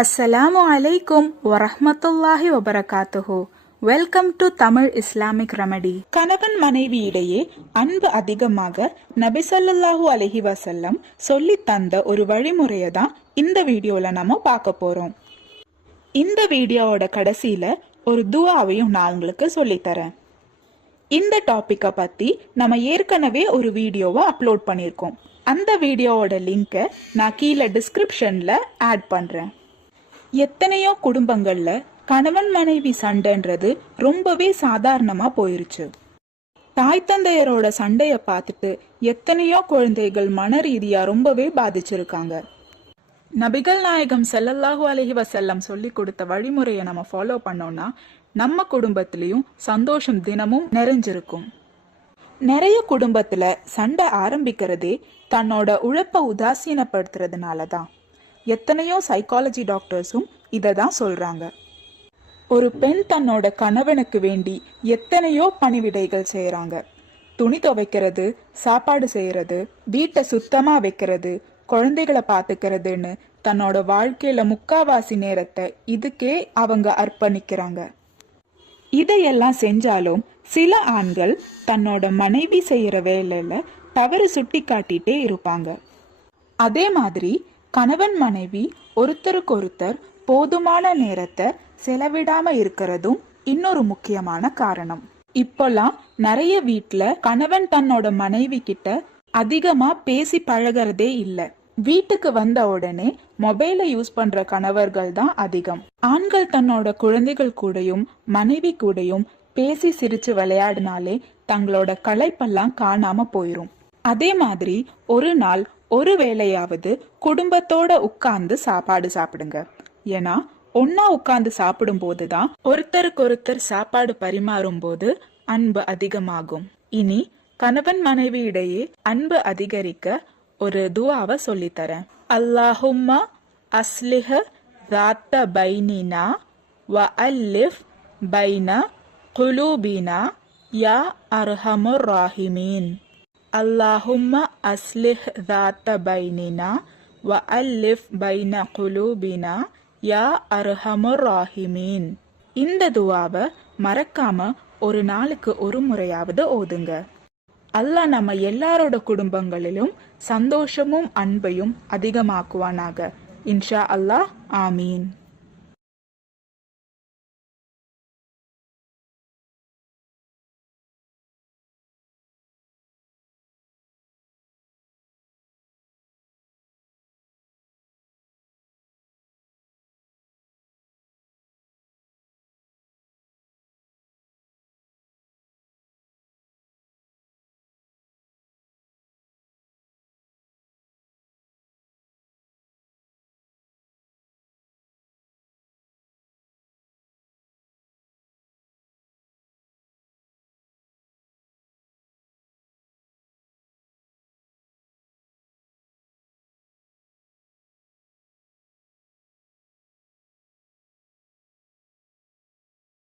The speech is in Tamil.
அஸ்ஸலாமு அலைக்கும் வரஹ்மத்துல்லாஹி வபரகாத்துஹு. Welcome to Tamil Islamic remedy. கணவன் மனைவி இடையே அன்பு அதிகமாக நபி ஸல்லல்லாஹு அலைஹி வஸல்லம் சொல்லி தந்த ஒரு வழிமுறையை தான் இந்த வீடியோல நம்ம பார்க்க போறோம். இந்த வீடியோவோட கடைசியில ஒரு துஆவையும் நான் உங்களுக்கு சொல்லித்தரேன். இந்த டாபிக்கை பத்தி நம்ம ஏற்கனவே ஒரு வீடியோவை அப்லோட் பண்ணியிருக்கோம். அந்த வீடியோவோட லிங்கை நான் கீழே டிஸ்கிரிப்ஷன்ல ஆட் பண்றேன். எத்தனையோ குடும்பங்கள்ல கணவன் மனைவி சண்டைன்றது ரொம்பவே சாதாரணமா போயிருச்சு. தாய் தந்தையரோட சண்டைய பார்த்துட்டு எத்தனையோ குழந்தைகள் மன ரீதியா ரொம்பவே பாதிச்சிருக்காங்க. நபிகள் நாயகம் ஸல்லல்லாஹு அலைஹி வஸல்லம் சொல்லி கொடுத்த வழிமுறையை நம்ம ஃபாலோ பண்ணோம்னா நம்ம குடும்பத்திலையும் சந்தோஷம் தினமும் நிறைஞ்சிருக்கும். நிறைய குடும்பத்துல சண்டை ஆரம்பிக்கிறதே தன்னோட உழைப்ப உதாசீனப்படுத்துறதுனால தான். எத்தனையோ சைக்காலஜி டாக்டர்ஸும் இதை தான் சொல்றாங்க. ஒரு பெண் தன்னோட கணவனுக்கு வேண்டி எத்தனையோ பணிவிடைகள் செய்யறாங்க. துணி துவைக்கிறது, சாப்பாடு செய்யறது, வீட்டை சுத்தமா வைக்கிறது, குழந்தைகளை பாத்துக்கிறதுன்னு தன்னோட வாழ்க்கையில முக்காவாசி நேரத்தை இதுக்கே அவங்க அர்ப்பணிக்கிறாங்க. இதையெல்லாம் செஞ்சாலும் சில ஆண்கள் தன்னோட மனைவி செய்யற வேலையில தவறு சுட்டி காட்டிட்டே இருப்பாங்க. அதே மாதிரி கணவன் மனைவி ஒருத்தருக்கொருத்தர் போதுமான நேரத்தை செலவிடாம இருக்கிறதும் இன்னொரு முக்கியமான காரணம். இப்போல்லாம் நிறைய வீட்ல கணவன் தன்னோட மனைவி கிட்ட அதிகமா பேசி பழகிறதே இல்ல. வீட்டுக்கு வந்த உடனே மொபைலை யூஸ் பண்ற கணவர்கள் தான் அதிகம். ஆண்கள் தன்னோட குழந்தைகள் கூடயும் மனைவி கூடயும் பேசி சிரிச்சு விளையாடினாலே தங்களோட களைப்பெல்லாம் காணாம போயிரும். அதே மாதிரி ஒரு நாள் ஒரு வேளையாவது குடும்பத்தோட உட்கார்ந்து சாப்பாடு சாப்பிடுங்க. ஏன்னா ஒன்னா உட்கார்ந்து சாப்பிடும் போதுதான் ஒருத்தருக்கு சாப்பாடு பரிமாறும் போது அன்பு அதிகமாகும். இனி கணவன் மனைவி இடையே அன்பு அதிகரிக்க ஒரு துஆவை சொல்லித்தரேன். அல்லாஹும்ம அஸ்லிஹ ذات பைனினா வ அல்லிஃப் பைன குலூபினா யா அர்ஹமுர் ராஹிமீன். அல்லாஹும்ம அஸ்லிஹ் ذات பைனினா வ அல்லிஃப் பைன குலூபினா யா அர்ஹமுர் ராஹிமீன். இந்த துஆவை மறக்காம ஒரு நாளுக்கு ஒரு முறையாவது ஓதுங்க. அல்லாஹ் நம்ம எல்லாரோட குடும்பங்களிலும் சந்தோஷமும் அன்பையும் அதிகமாக்குவானாக. இன்ஷா அல்லாஹ். ஆமீன்.